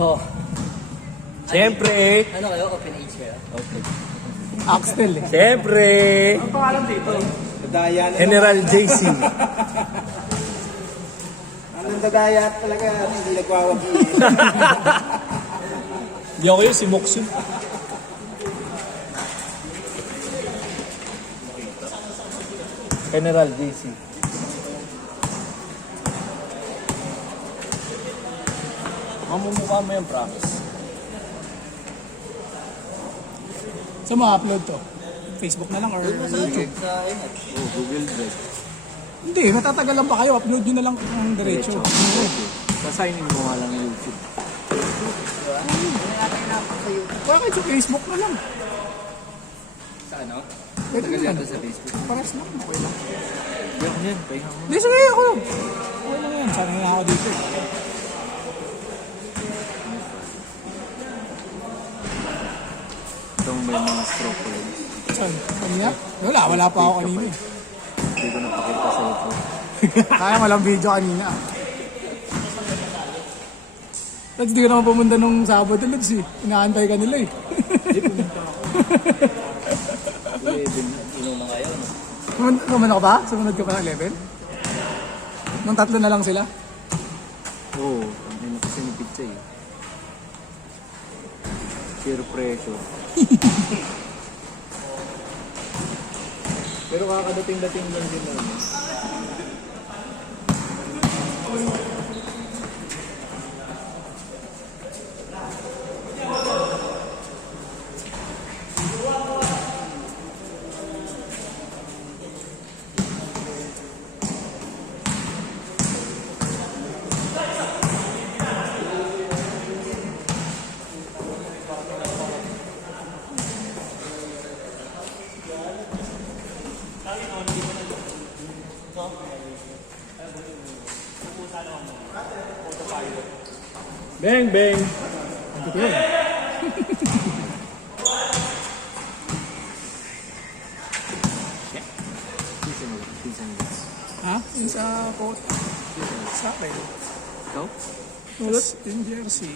Oh. Siyempre. Ano kayo? Open age kayo? Okay. Axtel eh. Siyempre. Ang pangalan dito? Dadaya na General JC. Anong dadaya talaga, hindi nagwawagi. Hindi ako yun, si Mox yun. General JC. Mamumukha mo yung promise. Saan mo upload to? Facebook na lang or YouTube? Sa ingat. Oh, Google Drive. Hindi, matatagal lang ba kayo? Upload nyo na lang ang diretso. Sasignin mo nga lang yung YouTube. Ano natin na sa YouTube? Bakit sa Facebook na lang? Sa ano? Pwede Tagal naman. yata sa Facebook. Paras lang, okay lang. Diyan yan, pahinga mo. Hindi, sige ako. Okay lang yan, sana nga ako dito. Ito mo ba yung mga stroke ko yun? Saan? Kanina? Wala pa ako kanina eh. Hindi ko napakita sa ito. Kaya walang video kanina. Lods, di ka naman pumunta nung Sabado, Lods eh. Inaantay ka nila eh. Hindi, pumunta ako. Inom na kayo, no? Sumunod ka ba? Sumunod ka pa ng level? Nung tatlo na lang sila? Oo, hindi na kasi ni pizza eh. Peer pressure. Pero kakadating-dating lang din namin. Bang, bang! Ang totoo eh. Pinsan mo. Ha? Yung sa quote. Sa akin. Ikaw? Tulad yung jersey.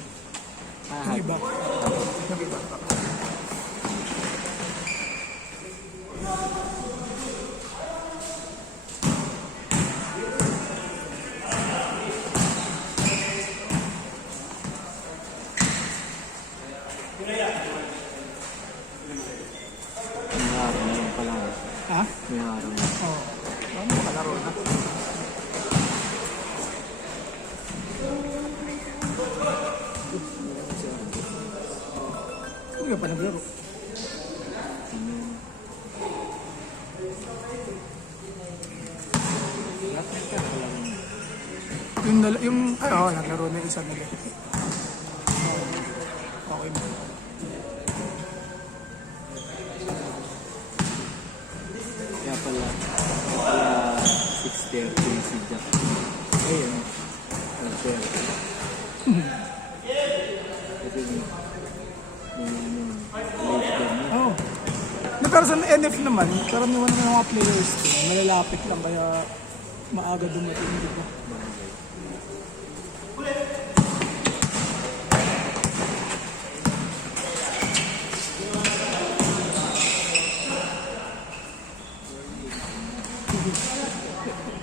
Ah, Yung iba. Yung iba. may araw na yun pala. Ha? May araw na. Oo. Paano makalaro na? Hindi ka pa naglaro. Naglaro na yung isa nila. Okay mo. Kaya pala 6:30 si Jack. Ayun. 6:30. Kasi late game yun. Oo. Pero sa NF naman, karamihan naman ng mga players din, malalapit lang kaya maaga dumating, di ba?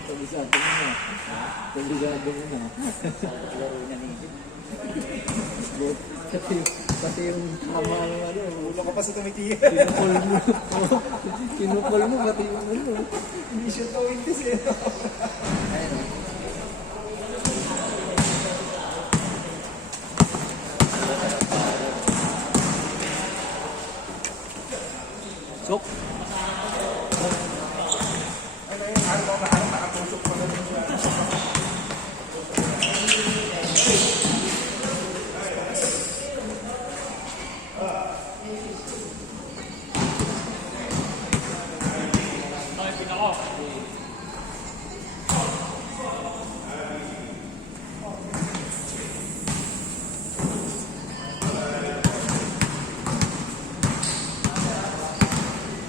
Kabisado mo na. Kabisado mo na. Laro na ni Kasi yung tama ng ano, Ulo ka pa sa tumitiya. kinupol mo. Kinupol mo, pati yung ano. Hindi siya tawin kasi. Sok.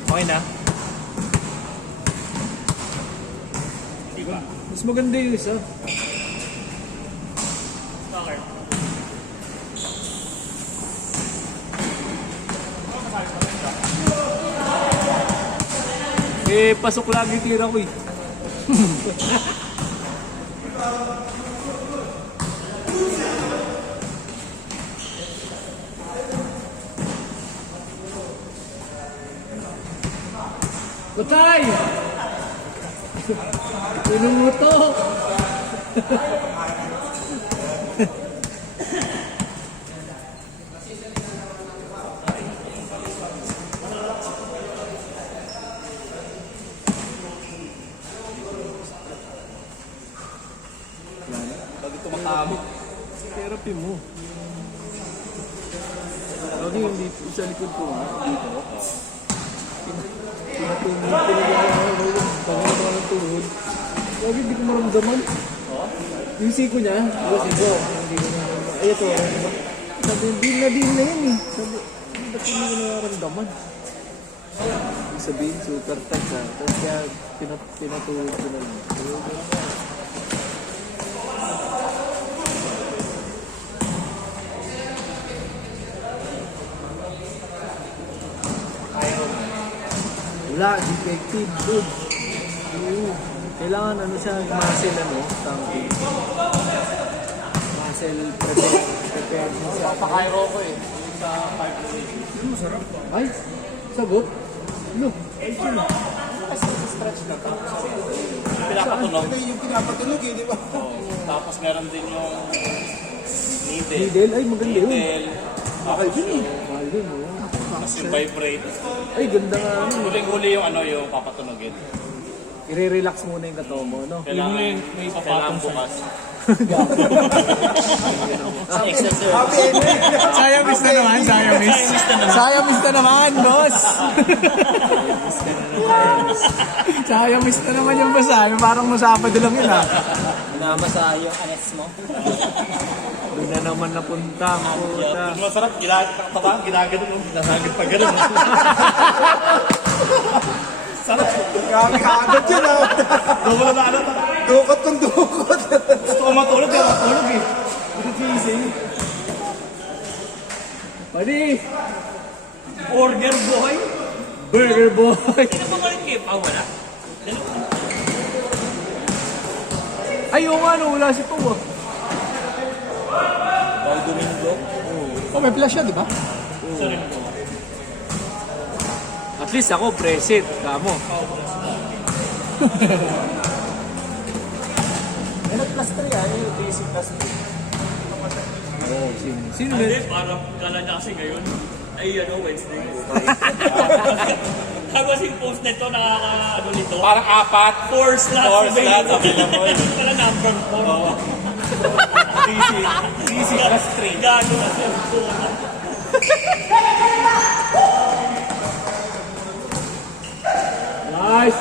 Okay na? Mas maganda yung isa. Eh, pasok lagi tira ko eh. Patay! Pinong mo to! Lagi tumakamo. Therapy mo. Lagi yung dito, sa likod ko nga, dito. Pinagagawa ng tuhod. Lagi hindi ko maramdaman. Yung siko niya, diba siko? Hindi ko maramdaman. Ay, ito. Sabi, din na yun eh. Sabi, ba't hindi ko nararamdaman? Ibig sabihin, super tight ha. Tapos kaya, pinatuhod ko na lang. Wala, defective, dude. Kailangan ano siya, muscle ano, tangki. Muscle prepare siya. Papakairo ko eh. Sa 5 Masarap. Ay, sagot. Look, ay sino? Kasi sa stretch na to. Pinapatunog. Ito yung pinapatunog eh, di ba? Tapos meron din yung needle. Needle, ay maganda yun. Okay, yun eh. Mahal yun, oh. Tapos yung vibrate. Ay, ganda nga ano. Huling-huli yung ano, yung papatunogin. I-relax muna yung katawan mo, no? Kailangan bukas. Sayamis na naman, sayamis. Sayamis na naman, boss. Sayamis na naman yung basahe. Parang masapad lang yun, ha? Namasa yung anes mo. Doon na naman napunta, makuta. Masarap, ginagano mo. Nasagad pa gano'n. Sarap. Grabe ka agad yun ah. Dukot na ano. Dukot kong dukot. Gusto ko matulog, kaya matulog eh. Gising. Pwede. Burger boy. Burger boy. Ano ba ngayon kayo? Wala. Ay, oo nga, no, wala si Pau. Paul Domingo. Oh, may flash siya, di ba? Sorry. At least ako, present. Kamo. Ano plus 3 ah? Yung basic plus 3. Oh, sino Hindi, ba? parang kala niya kasi ngayon ay ano, Wednesday. Tapos yung post nito, ano nito? Parang 4. 4 slots 4 slots available. Ito pala number 4. Easy plus 3. Gano na siya. Nice.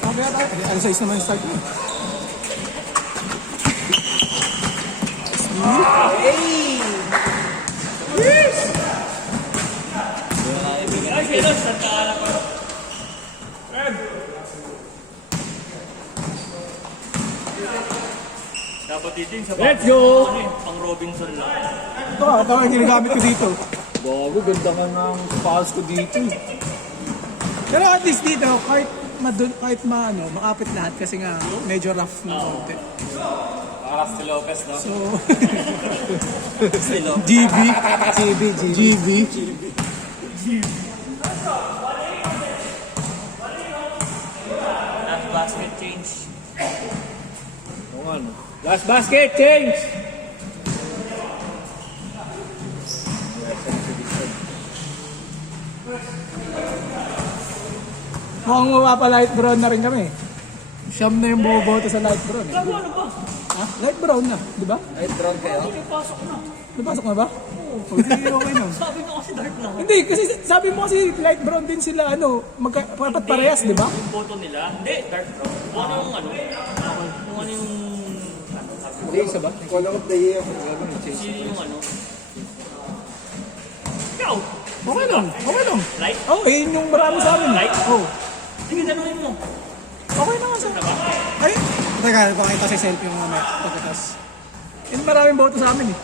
Sabi ata, ano size naman yung start mo? Ay, sino? Santa Ana pa. Dapat titing sa Let's go! ano eh, pang Robinson lang. Ito ah, parang ginagamit ko dito. Bago, ganda nga ng pals ko dito. Pero at least dito, kahit makapit lahat kasi nga medyo rough ng konti. Para si Lopez, no? So, Si Lopez. GB. Last basket change. Oo nga, no? Last basket, change! Mukhang mapapa-light brown na rin kami. Siyam na yung buboto sa light brown eh. Gago ano ba? Ha? Light brown na, di ba? Light brown kayo? May pasok na. Napasok na ba? Oo. Hindi, okay na. Sabi ko kasi dark na. Hindi, kasi sabi mo kasi light brown din sila, ano, dapat parehas, di ba? Yung boto nila, hindi, dark brown. Kung ano yung ano, kung ano yung, Hindi, isa ba? Color of the year. sino yung ano. Ikaw, Okay lang, okay lang. light? Oo, oh, yun yung marami sa amin. Light? Oo. Sige, tanungin mo. Okay na nga sa ay, teka, pakita sa selfie yung mga pagkatas. Yun maraming boto sa amin eh.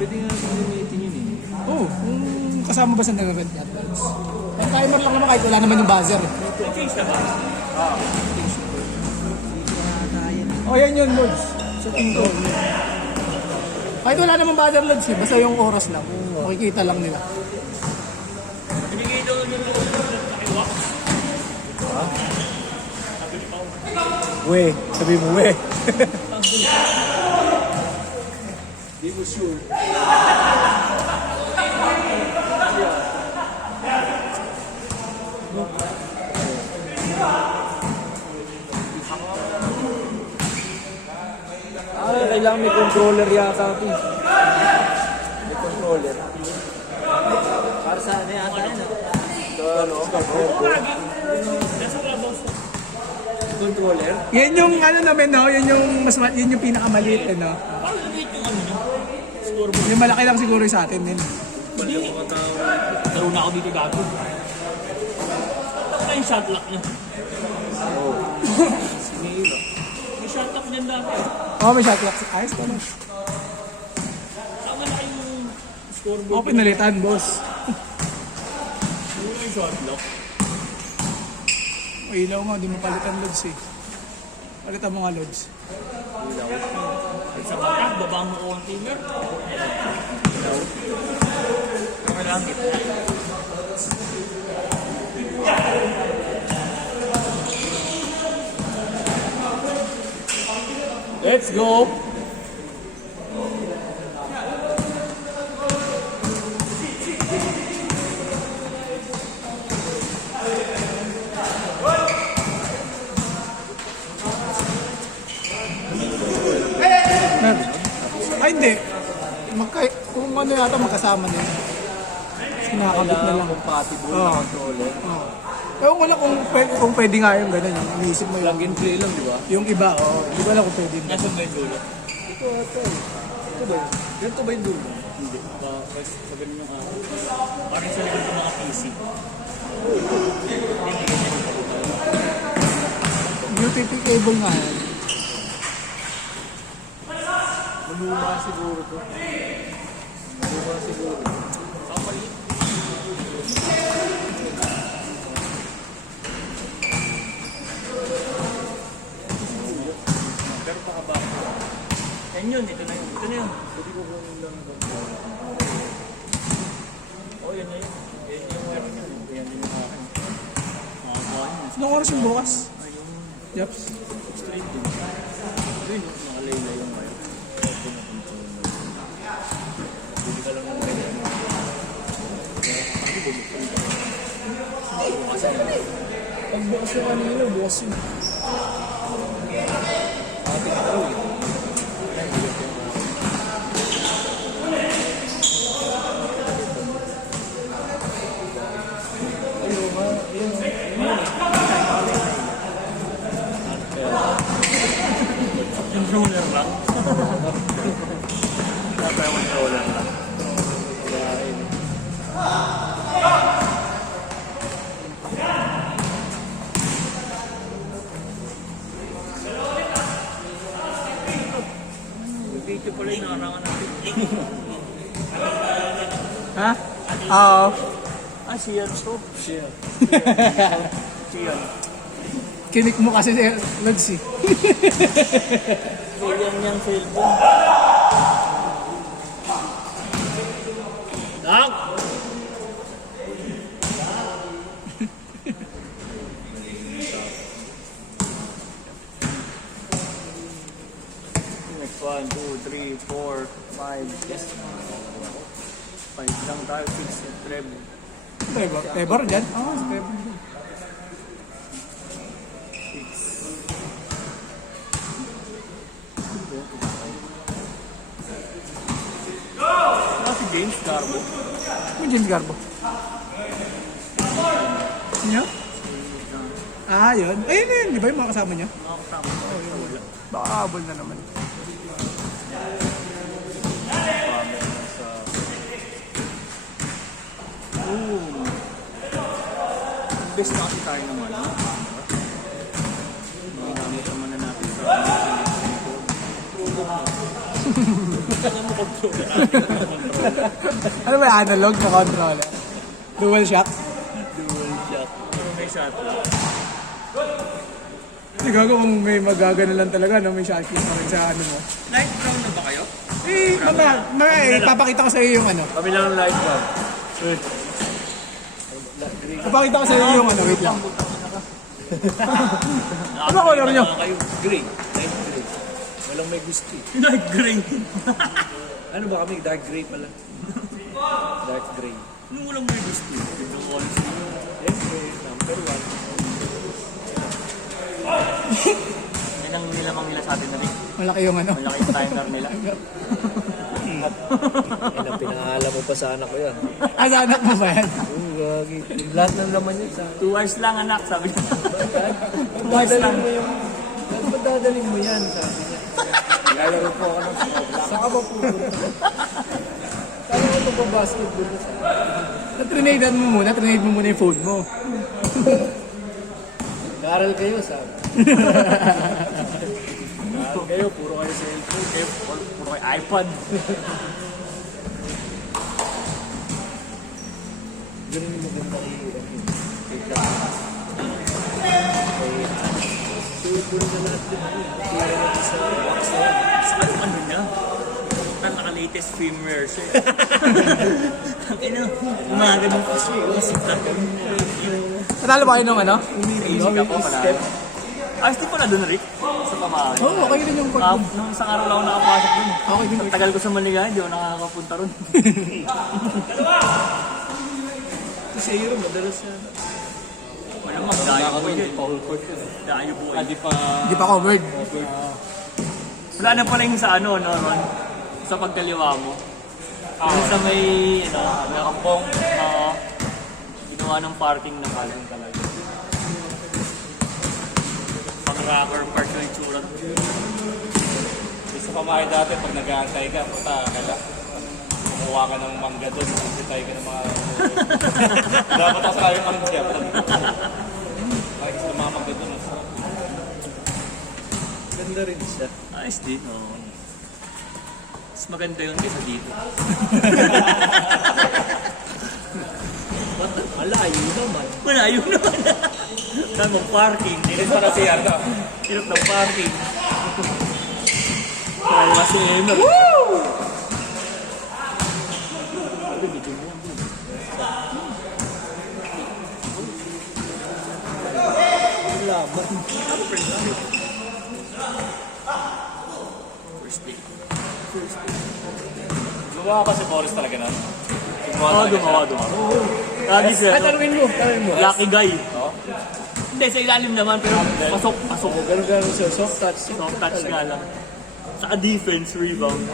Pwede nga gamitin yun eh. Oo, kung kasama ba sa nag-red Atlas? Pero timer lang naman kahit wala naman yung buzzer. Nag-change na ba? Oh, yan yun, Lods. Sa tingin ko. Kahit wala naman buzzer, Lods eh. Basta yung oras lang. Makikita lang nila. Binigay daw yung nakiwak. We, sabi mo we. Di ko sure. Kailangan may controller yata ito. May controller. Para sa ano yata yun? Oo, lagi. Nasa clubhouse na. Controller? Yan yung ano namin, no? Yan yung, yun yung pinakamaliit, eh, no? Parang limit yung ano niya. Scoreboard. Yung malaki lang siguro yung sa atin din. Laro na ako dito gago. Tapos na yung shot lock niya. May shot lock niyan dati. Oh, may shot clock. Ayos naman. Tama na yung scoreboard. Oh, pinalitan, boss. Muna yung shot lock. O, ilaw mo, di mo palitan, Lods eh. Palitan mo nga, Lods. At sa bata, babang mo konti mer. Okay lang. Let's go! Meron. Ay, hindi. Kung ano yata, magkasama na yun. Kinakabit na lang. Compatible Oo. na controller. Oo. Ewan ko lang kung pwede nga yung gano'n. Yung iniisip mo Plug yung, and play lang, di ba? yung iba. Oh, hindi ko alam kung pwede. Nasa ba yung dulo? Ito ata eh. Ito ba yun? Ganito ba yung dulo? Hindi. Sa ganun yung ako. Parang sa likod ng mga PC. UTP cable nga yan. Lumuma siguro to. Lumuma siguro. Pero pakaba. Yan yun, ito na yun. Ito na yun. Pwede ko kung lang ito. Oh, yan na yun. Yan yung meron yun. Yan din yung akin. Nakakawa yun. Anong oras yung bukas? Yaps. Straight din. Ito yun, nakalayla yung wire. Hindi ka lang ng ganyan. Pag bukas yung kanina, bukas yun. Controller lang. Dapat yung controller lang. Video pala yung nakarangan natin. Ha? Oo. Ah, siya to. Siya. Siya. Kinik mo kasi si Lods eh. Ganyan niyang cellphone. Dak! 4, 5, yes. 5 lang tayo, 6 at treble. Trevor. Trevor dyan? Oo, si Trevor dyan. 6. Ah, si James Garbo. Yung James Garbo. Niya? Ah, yun. Ayun na yun. Di ba yung mga kasama niya? Nakakasama. Wala. Baka abol na naman. Best na kasi tayo naman, no? Ginamit naman na natin sa Ano ba yung analog na controller? Dual shock? dual shot. Pero may shot lang. Siguro kung may magagano lang talaga, no? May shotgun pa rin sa ano mo. Light brown na ba kayo? Papakita ko sa iyo yung ano. Kami lang ang light brown. Papakita ko sa iyo yung ano, wait lang. Ano color nyo? Kayo, gray. Light gray. Walang may gusto eh. Light gray. Ano ba kami? Dark gray pala. Dark gray. Anong walang may gusto eh? Yung colors nyo. Number 1. Yan ang nilamang nila sa atin na rin. Malaki yung ano. Malaki yung timer nila. Pinangalan mo pa sa anak ko yan. Ah, sa anak mo ba yan? Oo, gagi. Lahat ng laman yun sa 2 hours lang anak, sabi niya. 2 hours Dadalhin lang. mo yung... Ba't dadalhin mo yan? Sabi niya. Lalaro po ako ng saan ka ba pupunta? Kaya mo ito pa basketball na sa Trinade mo muna yung phone mo. Nag-aaral kayo, sabi. Kayo, puro kayo cellphone. Kayo, puro kayo iPad. Ganun yung maganda Sa ano niya? Naka-latest firmware siya. Ano? Umaga mo kasi. Natalo ba kayo nung ano? Easy ka po pala. Ay, hindi pala doon, Rick. Sa pamahay. Oo, okay din yung court mo. Nung isang araw lang ako nakapasok doon. Okay din. Ang tagal ko sa Manila, hindi ako nakakapunta ron. Kasi yun, madalas yan. Malamang, dayo po yun. Dayo po yun. Hindi pa covered. Wala na pala yung sa ano, no, Ron? Sa pagkaliwa mo. Yung sa may, may kampong, ginawa ng parking na kalong talaga. Pang-rocker park yung itsura. Sa pamahay dati, pag nag-aantay ka, puta, kumuha ka ng mangga doon, magsitay ka ng mga... Dapat ako sa kami mangga. Bakit sa mga mangga doon, ang sarap. Ganda rin siya. Ayos din, oo. Mas maganda yun kaysa dito. Malayo naman. Malayo naman. Saan mo parking? Inis pa na siya, no? Hirap ng parking. Kaya kasi Emer. First day. Gumawa pa si Boris talaga na. Gumawa. Lagi siya. Tanungin mo. Lucky guy. Hindi, sa ilalim naman, pero pasok. Ganun siya, soft touch. Soft touch nga lang. Saka defense, rebound.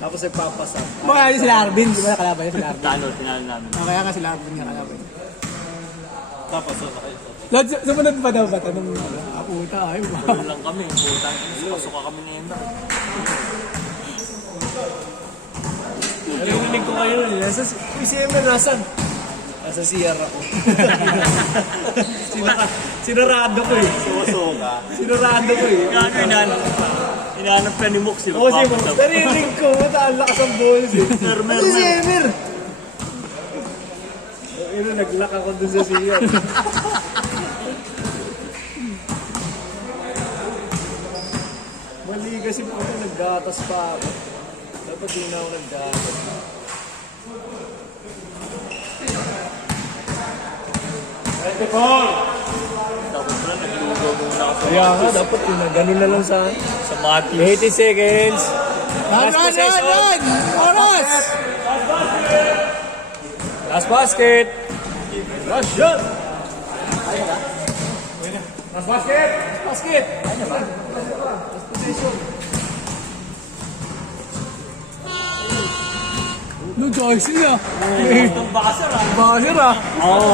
Tapos ay papasap. Baka yun sila Arvin. Di ba nakalaban yun sila Arvin? Tinalo namin. Kaya nga sila Arvin nga kalaban. Tapos, okay. Lord, sumunod pa daw ba? Tanong mo. Puta, ay wow. Ganun lang kami. Putang, suka kami ni Emer. Narinig ko kayo nun. Si Emer nasan? Nasa CR ako. Sinarado ko eh. Susuka. Sinarado ko eh. Gano'n hinahanap ka ni Mox. Oo, si Mo. Narinig ko. Ang lakas ang balls eh. Mer. Si Emer! Nag-lock ako dun sa CR. Mali kasi po ako, naggatas pa ako. Dapat di na ako naggatas. Tapos pala, naglugaw muna ako sa Kaya nga, dapat yun na. Ganun na lang sa Matthews. 80 seconds. Run, run, run, run! Oras! Last basket. Last shot! Basket. No, Joyce niya. Itong buzzer ah. Buzzer ah. Oo.